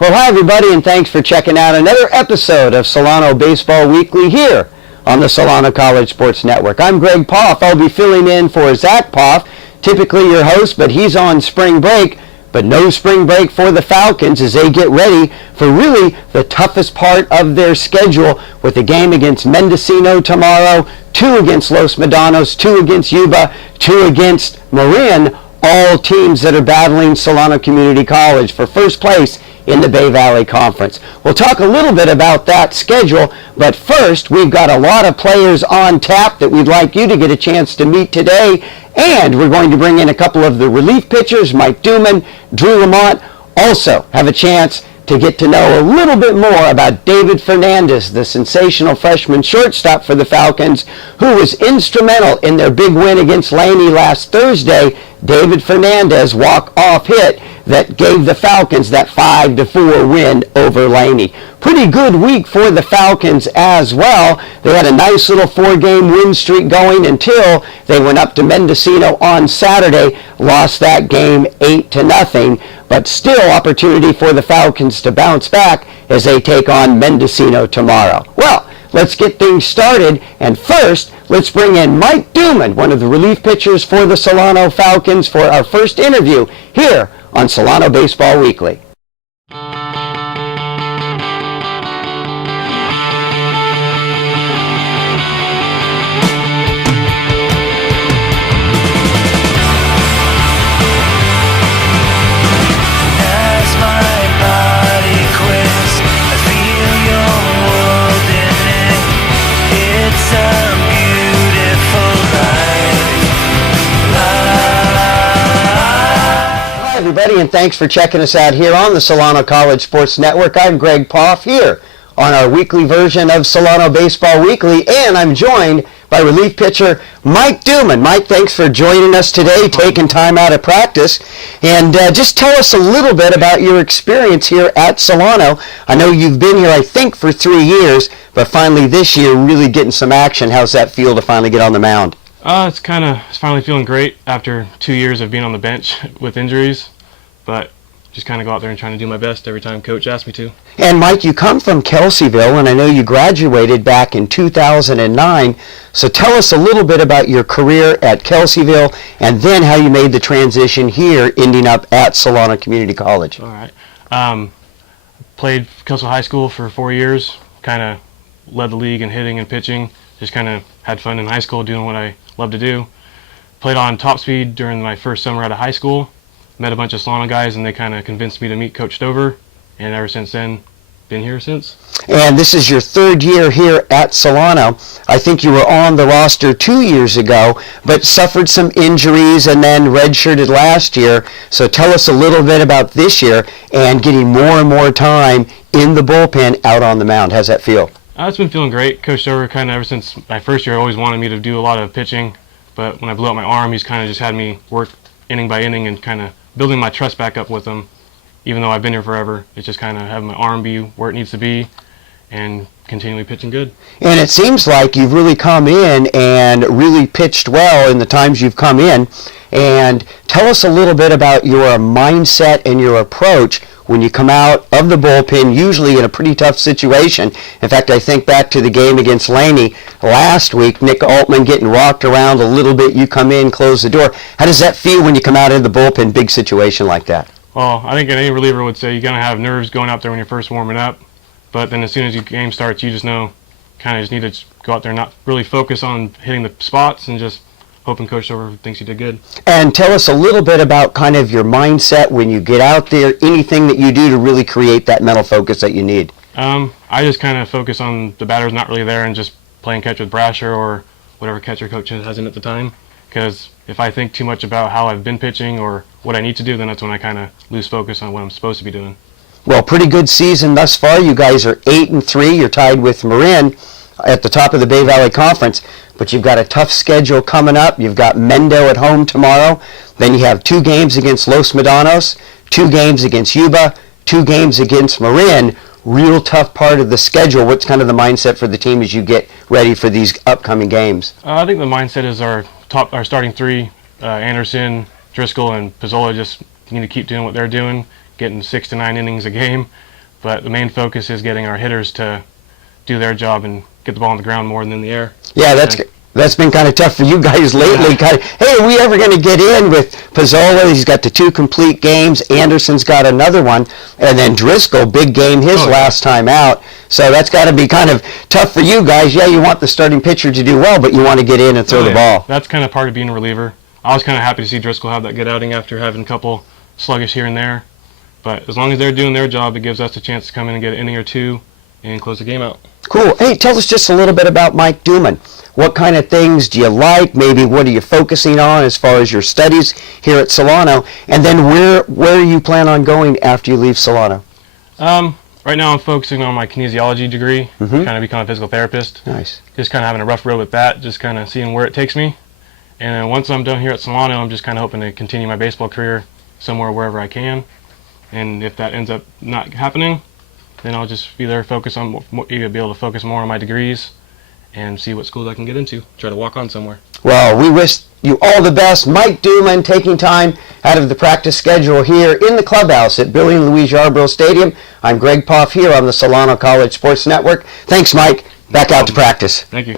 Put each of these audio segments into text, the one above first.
Well, hi everybody, and thanks for checking out another episode of Solano Baseball Weekly here on the Solano College Sports Network. I'm Greg Poff. I'll be filling in for Zach Poff, typically your host, but he's on spring break. But no spring break for the Falcons as they get ready for really the toughest part of their schedule with a game against Mendocino tomorrow, 2 against Los Medanos, 2 against Yuba, 2 against Marin, all teams that are battling Solano Community College for first place in the Bay Valley Conference. We'll talk a little bit about that schedule, but first we've got a lot of players on tap that we'd like you to get a chance to meet today, and we're going to bring in a couple of the relief pitchers, Mike Dillman, Drew Lamont, also have a chance to get to know a little bit more about David Fernandez, the sensational freshman shortstop for the Falcons, who was instrumental in their big win against Laney last Thursday. David Fernandez walk-off hit that gave the Falcons that 5-4 win over Laney. Pretty good week for the Falcons as well. They had a nice little 4-game win streak going until they went up to Mendocino on Saturday, lost that game 8-0, but still opportunity for the Falcons to bounce back as they take on Mendocino tomorrow. Well, let's get things started, and first, let's bring in Mike Dillman, one of the relief pitchers for the Solano Falcons, for our first interview here on Solano Baseball Weekly. Everybody, and thanks for checking us out here on the Solano College Sports Network. I'm Greg Poff here on our weekly version of Solano Baseball Weekly, and I'm joined by relief pitcher Mike Dillman. Mike, thanks for joining us today, taking time out of practice, and just tell us a little bit about your experience here at Solano. I know you've been here, I think, for 3 years, but finally this year really getting some action. How's that feel to finally get on the mound? It's finally feeling great after 2 years of being on the bench with injuries, but just kind of go out there and trying to do my best every time Coach asks me to. And Mike, you come from Kelseyville, and I know you graduated back in 2009, so tell us a little bit about your career at Kelseyville and then how you made the transition here, ending up at Solano Community College. All right. Played Kelseyville High School for 4 years, kind of led the league in hitting and pitching, just kind of had fun in high school doing what I love to do. Played on top speed during my first summer out of high school. Met a bunch of Solano guys, and they kind of convinced me to meet Coach Stover, and ever since then, been here since. And this is your 3rd year here at Solano. I think you were on the roster 2 years ago, but suffered some injuries and then redshirted last year. So tell us a little bit about this year and getting more and more time in the bullpen out on the mound. How's that feel? It's been feeling great. Coach Stover kind of ever since my first year always wanted me to do a lot of pitching, but when I blew out my arm, he's kind of just had me work inning by inning and kind of building my trust back up with him. Even though I've been here forever, it's just kind of having my arm be where it needs to be and continually pitching good. And it seems like you've really come in and really pitched well in the times you've come in. And tell us a little bit about your mindset and your approach when you come out of the bullpen, usually in a pretty tough situation. In fact, I think back to the game against Laney last week, Nick Altman getting rocked around a little bit, you come in, close the door. How does that feel when you come out of the bullpen, big situation like that? Well, I think any reliever would say you're going to have nerves going out there when you're first warming up, but then as soon as your game starts, you just know, kind of just need to go out there and not really focus on hitting the spots and just hoping Coach Stover thinks you did good. And tell us a little bit about kind of your mindset when you get out there, anything that you do to really create that mental focus that you need. I just kind of focus on the batter's not really there and just playing catch with Brasher or whatever catcher coach has in at the time. Because if I think too much about how I've been pitching or what I need to do, then that's when I kind of lose focus on what I'm supposed to be doing. Well, pretty good season thus far. You guys are 8-3. You're tied with Marin at the top of the Bay Valley Conference, but you've got a tough schedule coming up. You've got Mendo at home tomorrow. Then you have 2 games against Los Medanos, 2 games against Yuba, 2 games against Marin. Real tough part of the schedule. What's kind of the mindset for the team as you get ready for these upcoming games? I think the mindset is our starting 3, Anderson, Driscoll, and Pizzola just need to keep doing what they're doing, getting 6 to 9 innings a game, but the main focus is getting our hitters to do their job and get the ball on the ground more than in the air. Yeah, that's been kind of tough for you guys lately. Hey, are we ever going to get in with Pizzola? He's got the 2 complete games. Anderson's got another one. And then Driscoll, big game his last time out. So that's got to be kind of tough for you guys. Yeah, you want the starting pitcher to do well, but you want to get in and throw the ball. That's kind of part of being a reliever. I was kind of happy to see Driscoll have that good outing after having a couple sluggish here and there. But as long as they're doing their job, it gives us a chance to come in and get an inning or two and close the game out. Cool. Hey, tell us just a little bit about Mike Dillman. What kind of things do you like? Maybe what are you focusing on as far as your studies here at Solano? And then where you plan on going after you leave Solano? Right now I'm focusing on my kinesiology degree, kind of become a physical therapist. Nice. Just kind of having a rough road with that, just kind of seeing where it takes me. And then once I'm done here at Solano, I'm just kind of hoping to continue my baseball career somewhere, wherever I can. And if that ends up not happening, then I'll just be there, be able to focus more on my degrees and see what schools I can get into, try to walk on somewhere. Well, we wish you all the best. Mike Dillman taking time out of the practice schedule here in the clubhouse at Billy and Louise Yarborough Stadium. I'm Greg Poff here on the Solano College Sports Network. Thanks, Mike. Back out to practice. Thank you.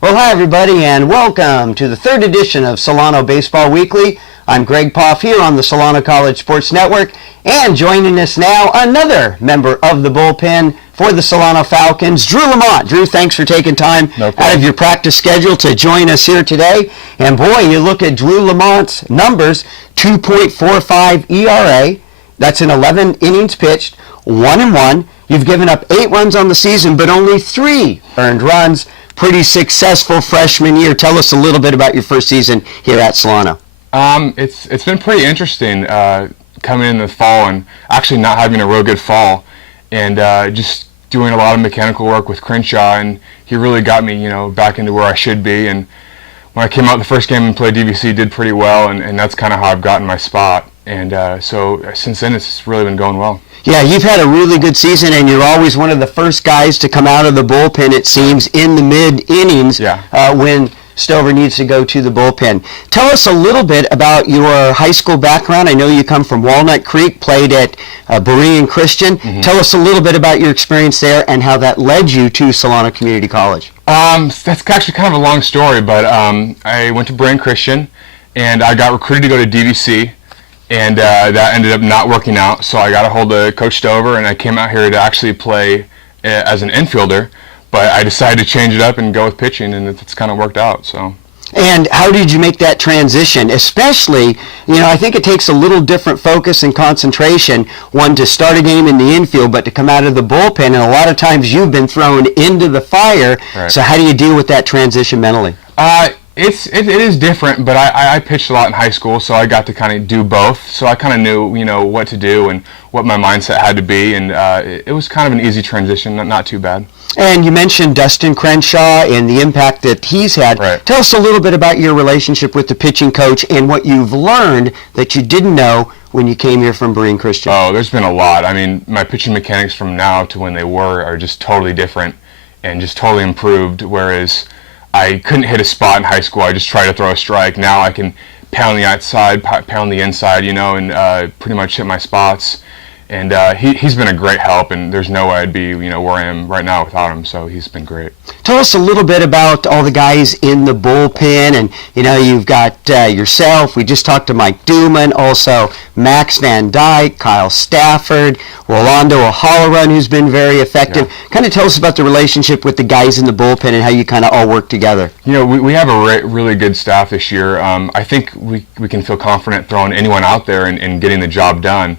Well, hi, everybody, and welcome to the 3rd edition of Solano Baseball Weekly. I'm Greg Poff here on the Solano College Sports Network, and joining us now, another member of the bullpen for the Solano Falcons, Drew Lamont. Drew, thanks for taking time out of your practice schedule to join us here today. And boy, you look at Drew Lamont's numbers, 2.45 ERA. That's in 11 innings pitched, 1-1. You've given up 8 runs on the season, but only 3 earned runs. Pretty successful freshman year. Tell us a little bit about your first season here at Solano. It's been pretty interesting coming in the fall and actually not having a real good fall, and just doing a lot of mechanical work with Crenshaw, and he really got me, back into where I should be. And when I came out the first game and played DVC, did pretty well, and that's kind of how I've gotten my spot. And so since then, it's really been going well. Yeah, you've had a really good season, and you're always one of the first guys to come out of the bullpen, it seems, in the mid-innings when Stover needs to go to the bullpen. Tell us a little bit about your high school background. I know you come from Walnut Creek, played at Berean Christian. Tell us a little bit about your experience there and how that led you to Solano Community College. That's actually kind of a long story, but I went to Berean Christian, and I got recruited to go to DVC. And that ended up not working out, so I got a hold of Coach Stover, and I came out here to actually play as an infielder, but I decided to change it up and go with pitching, and it's kind of worked out. So. And how did you make that transition? Especially, I think it takes a little different focus and concentration, one to start a game in the infield, but to come out of the bullpen, and a lot of times you've been thrown into the fire. Right. So how do you deal with that transition mentally? It is different, but I pitched a lot in high school, so I got to kind of do both. So I kind of knew, what to do and what my mindset had to be, and it was kind of an easy transition, not too bad. And you mentioned Dustin Crenshaw and the impact that he's had. Right. Tell us a little bit about your relationship with the pitching coach and what you've learned that you didn't know when you came here from Berean Christian. Oh, there's been a lot. I mean, my pitching mechanics from now to when they were are just totally different and just totally improved, whereas I couldn't hit a spot in high school. I just tried to throw a strike. Now I can pound the outside, pound the inside, and pretty much hit my spots. And he's been a great help, and there's no way I'd be, where I am right now without him. So he's been great. Tell us a little bit about all the guys in the bullpen, and you've got yourself. We just talked to Mike Dillman, also Max Van Dyke, Kyle Stafford, Rolando O'Halloran, who's been very effective. Yeah. Kind of tell us about the relationship with the guys in the bullpen and how you kind of all work together. We have a really good staff this year. I think we can feel confident throwing anyone out there and getting the job done.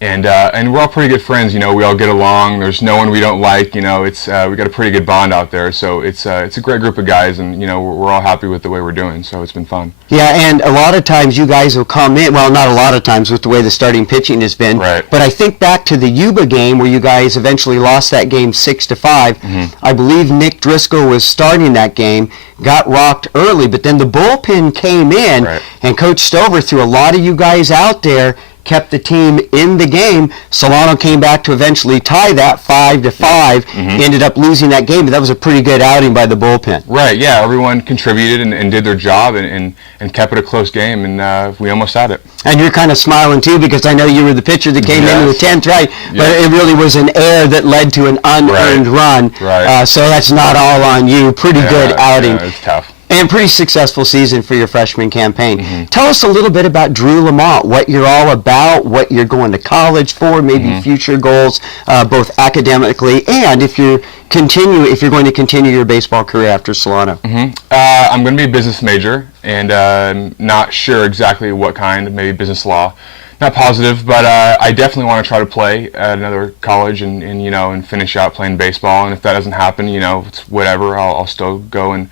and we're all pretty good friends. We all get along. There's no one we don't like. It's we got a pretty good bond out there. So it's a great group of guys, and we're all happy with the way we're doing. So it's been fun. Yeah, and a lot of times you guys will come in. Well, not a lot of times with the way the starting pitching has been. Right. But I think back to the Yuba game where you guys eventually lost that game 6-5. Mm-hmm. I believe Nick Driscoll was starting that game, got rocked early, but then the bullpen came in, Right. and Coach Stover threw a lot of you guys out there, kept the team in the game. Solano came back to eventually tie that 5-5, ended up losing that game, but that was a pretty good outing by the bullpen. Right, yeah, everyone contributed and did their job and kept it a close game, and we almost had it. And you're kind of smiling too, because I know you were the pitcher that came in the 10th, right? But it really was an error that led to an unearned run. Right. So that's not all on you. Pretty good outing. Yeah, it's tough. And pretty successful season for your freshman campaign. Tell us a little bit about Drew Lamont, what you're all about, what you're going to college for, maybe future goals, both academically and if you're going to continue your baseball career after Solano. I'm going to be a business major, and not sure exactly what kind, maybe business law. Not positive, but I definitely want to try to play at another college and finish out playing baseball. And if that doesn't happen, it's whatever. I'll still go and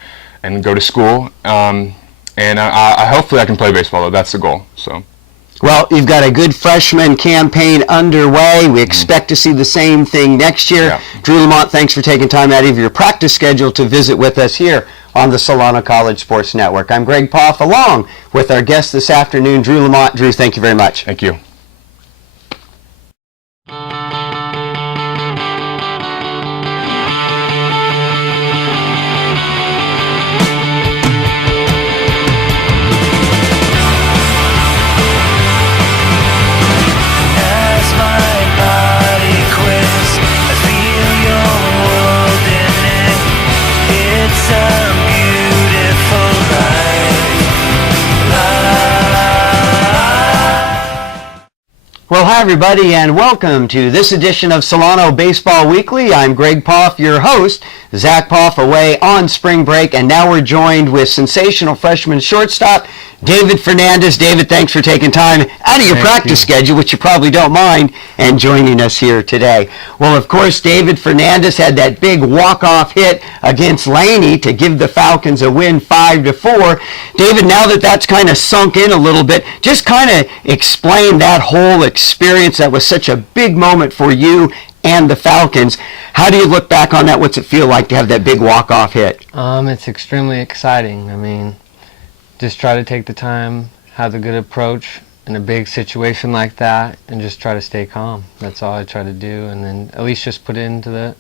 go to school. And I hopefully I can play baseball, though. That's the goal. So. Well, you've got a good freshman campaign underway. We expect to see the same thing next year. Yeah. Drew Lamont, thanks for taking time out of your practice schedule to visit with us here on the Solano College Sports Network. I'm Greg Poff, along with our guest this afternoon, Drew Lamont. Drew, thank you very much. Thank you. Well, hi, everybody, and welcome to this edition of Solano Baseball Weekly. I'm Greg Poff, your host. Zach Poff away on spring break, and now we're joined with sensational freshman shortstop, David Fernandez. David, thanks for taking time out of your practice schedule, which you probably don't mind, and joining us here today. Well, of course, David Fernandez had that big walk-off hit against Laney to give the Falcons a win 5-4. David, now that that's kind of sunk in a little bit, just kind of explain that whole experience. That was such a big moment for you and the Falcons. How do you look back on that? What's it feel like to have that big walk-off hit? It's extremely exciting. I mean, just try to take the time, have a good approach in a big situation like that, and just try to stay calm. That's all I try to do, and then at least just put it into the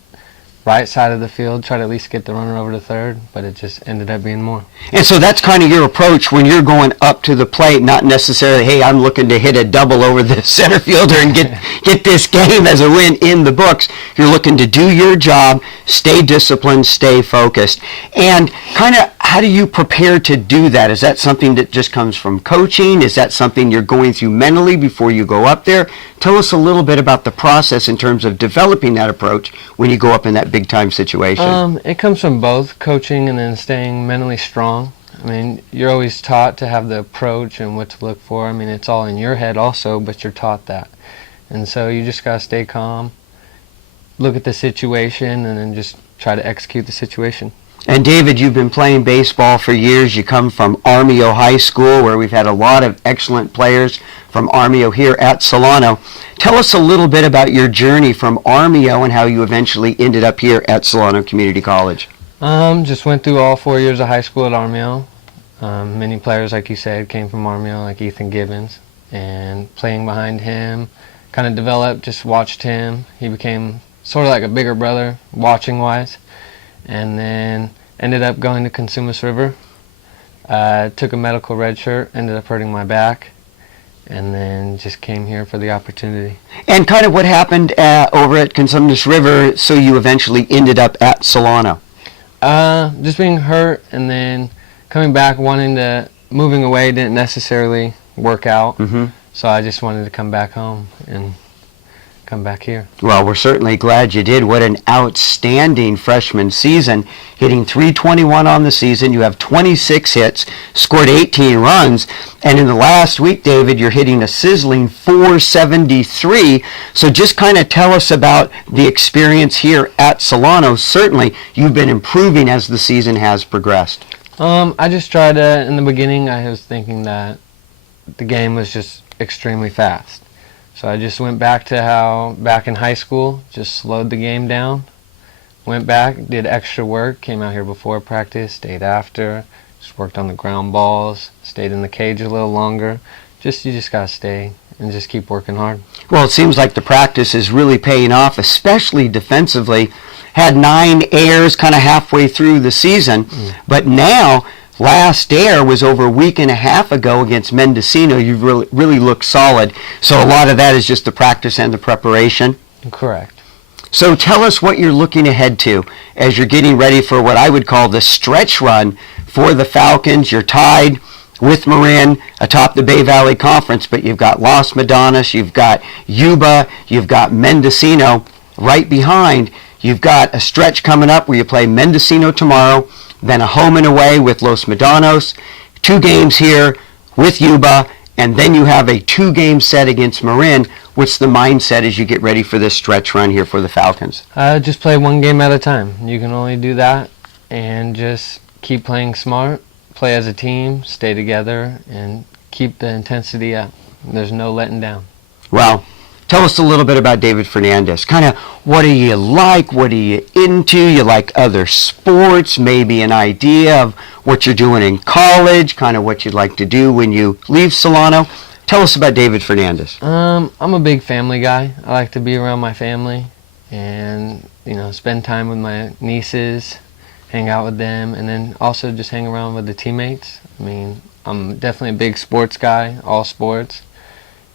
right side of the field, try to at least get the runner over to third, but it just ended up being more. And so that's kind of your approach when you're going up to the plate, not necessarily, hey, I'm looking to hit a double over the center fielder and get this game as a win in the books. You're looking to do your job, stay disciplined, stay focused. And kind of how do you prepare to do that? Is that something that just comes from coaching? Is that something you're going through mentally before you go up there? Tell us a little bit about the process in terms of developing that approach when you go up in that big-time situation. It comes from both coaching and then staying mentally strong. I mean, you're always taught to have the approach and what to look for. I mean, it's all in your head also, but you're taught that. And so you just got to stay calm, look at the situation, and then just try to execute the situation. And David, you've been playing baseball for years. You come from Armio High School, where we've had a lot of excellent players from Armio here at Solano. Tell us a little bit about your journey from Armio and how you eventually ended up here at Solano Community College. Just went through all 4 years of high school at Armio. Many players, like you said, came from Armio, like Ethan Gibbons. And playing behind him, kind of developed, just watched him. He became sort of like a bigger brother, watching-wise. And then ended up going to Consumnes River. Took a medical red shirt, ended up hurting my back, and then just came here for the opportunity. And kind of what happened over at Consumnes River so you eventually ended up at Solano? Just being hurt and then coming back, moving away didn't necessarily work out. So I just wanted to come back home and come back here. Well, we're certainly glad you did. What an outstanding freshman season. Hitting .321 on the season. You have 26 hits, scored 18 runs. And in the last week, David, you're hitting a sizzling .473. So just kind of tell us about the experience here at Solano. Certainly, you've been improving as the season has progressed. I just tried to, in the beginning, I was thinking that the game was just extremely fast. So I just went back to how back in high school, just slowed the game down. Went back, did extra work, came out here before practice, stayed after, just worked on the ground balls, stayed in the cage a little longer. You just gotta stay and just keep working hard. Well, it seems like the practice is really paying off, especially defensively. Had 9 errors kind of halfway through the season, but now last air was over a week and a half ago against Mendocino. You've really looked solid. So a lot of that is just the practice and the preparation. Correct. So tell us what you're looking ahead to as you're getting ready for what I would call the stretch run for the Falcons. You're tied with Marin atop the Bay Valley Conference, but you've got Las Medanas, you've got Yuba, you've got Mendocino right behind. You've got a stretch coming up where you play Mendocino tomorrow, then a home and away with Los Medanos, 2 games here with Yuba, and then you have a 2-game set against Marin. What's the mindset as you get ready for this stretch run here for the Falcons? Just play one game at a time. You can only do that, and just keep playing smart, play as a team, stay together, and keep the intensity up. There's no letting down. Well, tell us a little bit about David Fernandez. Kind of what do you like? What are you into? You like other sports? Maybe an idea of what you're doing in college, kind of what you'd like to do when you leave Solano. Tell us about David Fernandez. I'm a big family guy. I like to be around my family and, spend time with my nieces, hang out with them, and then also just hang around with the teammates. I mean, I'm definitely a big sports guy, all sports.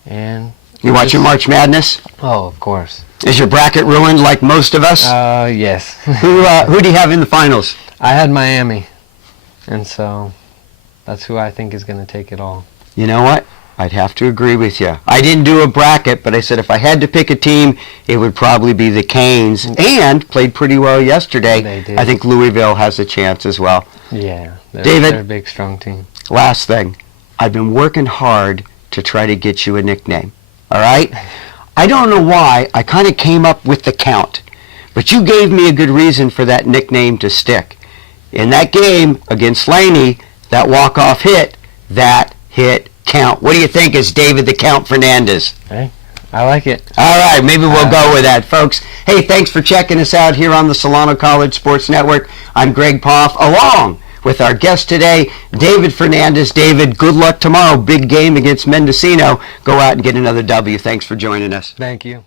And You watching March Madness? Oh, of course. Is your bracket ruined like most of us? Yes. Who do you have in the finals? I had Miami, and so that's who I think is going to take it all. You know what? I'd have to agree with you. I didn't do a bracket, but I said if I had to pick a team, it would probably be the Canes, and played pretty well yesterday. They did. I think Louisville has a chance as well. Yeah, David, they're a big, strong team. Last thing, I've been working hard to try to get you a nickname, all right? I don't know why I kind of came up with the Count, but you gave me a good reason for that nickname to stick. In that game against Laney, that walk-off hit, that hit count. What do you think is David the Count Fernandez? Hey, I like it. All right, maybe we'll go with that, folks. Hey, thanks for checking us out here on the Solano College Sports Network. I'm Greg Poff, along with our guest today, David Fernandez. David, good luck tomorrow. Big game against Mendocino. Go out and get another W. Thanks for joining us. Thank you.